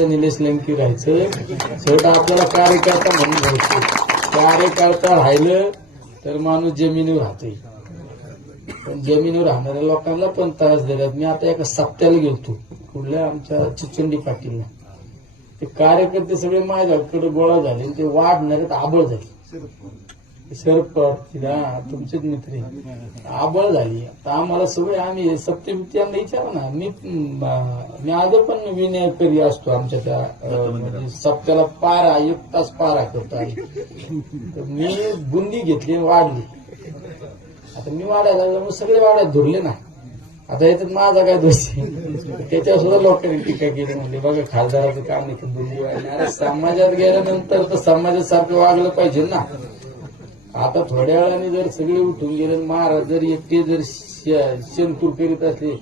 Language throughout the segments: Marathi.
निलेश लंकी राहायचं शेवट आपल्याला कार्यकर्ता म्हणून राहायचं. कार्यकर्ता राहिलं तर माणूस जमिनीवर राहतोय. पण जमिनीवर राहणाऱ्या लोकांना पण त्रास देतात. मी आता एका सप्त्याला गेलतो कुठल्या आमच्या चिचंडी पाटीलला. ते कार्यकर्ते सगळे माझ्याकडे गोळा झाले. ते वाढणारे आबळ झाले. शरद तुमचेच मित्र आबळ झाली. आता आम्हाला सगळे आम्ही सप्तमी यांना विचारा ना. मी आजो पण विनयकरी असतो. आमच्या त्या सप्त्याला पारा 1 तास पारा करतो. तर मी बुंदी घेतली वाढली. आता मी वाढायला लागलो मग सगळे वाड्यात धरले ना. आता याच्यात माझा काय दोष त्याच्यावर सुद्धा लोकांनी टीका केली. म्हणजे बघा खासदाराचं काम नाही की बुंदी वाढली. अरे समाजात गेल्यानंतर तर समाजासारखं वागलं पाहिजे ना. आता थोड्या वेळाने जर सगळे उठून गेले महाराज जर एकटे जर शेणतूर करीत असले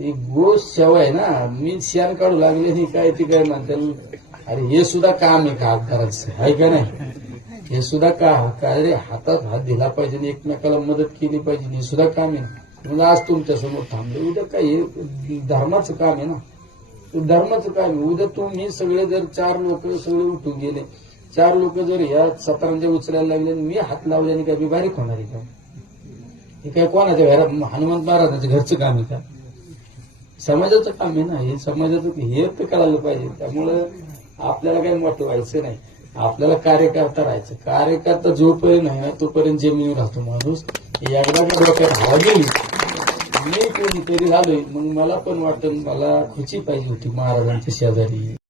ही गोष्ट शेव आहे ना. मी शेण काढू लागले नाही काय ते काय म्हणतात. अरे हे सुद्धा काम आहे खासदाराचं आहे का नाही. हे सुद्धा अरे हातात हात दिला पाहिजे एकमेकाला मदत केली पाहिजे. हे सुद्धा काम आहे. म्हणजे आज तुमच्यासमोर थांबले उद्या काय हे धर्माचं काम आहे ना. धर्माचं काम आहे. उद्या तुम्ही सगळे जर 4 लोक सगळे उठून गेले 4 लोक जर या सतरांच्या उचलायला लागले मी हात लावल्याने काय मी बारीक होणार आहे का. हे काय कोणाच्या घरात हनुमंत महाराजांच्या घरचं काम आहे का. समाजाचं काम आहे ना. हे समाजाचं हे तर करायला पाहिजे. त्यामुळं आपल्याला काही मोठं व्हायचं नाही. आपल्याला कार्यकर्ता राहायचं. कार्यकर्ता जोपर्यंत नाही ना तोपर्यंत जमिनीवर राहतो माणूस. एकदा का डोक्यात हवा गेली मी कोणीतरी झालोय मग मला पण वाटतं मला खुशी पाहिजे होती महाराजांच्या शेजारी.